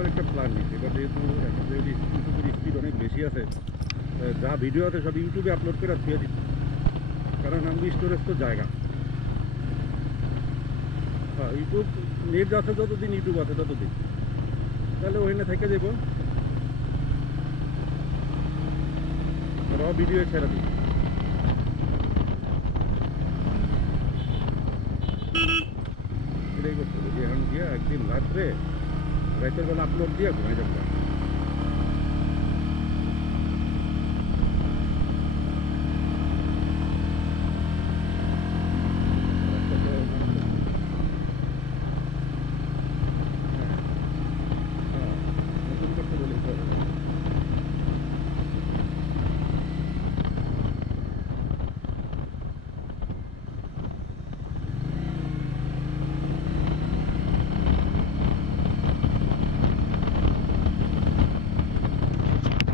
এবার একটা প্ল্যান নিচ্ছি। এবার যেহেতু এখন যেহেতু ইউটিউবের স্পিড অনেক বেশি আছে, যা ভিডিও আছে সব ইউটিউবে আপলোড করে দিয়ে দিচ্ছি, কারণ আমি স্টোরেজ তো জায়গা। হ্যাঁ, ইউটিউব নেট আছে যতদিন, ইউটিউব আছে ততদিন, তাহলে ওখানে থেকে যাব র ভিডিও ছেড়ে দিই। এটাই করতে হবে যে এখন গিয়ে একদিন রাত্রে রাতের বেলা আপলোড দিয়ে ঘুমাই যাবো।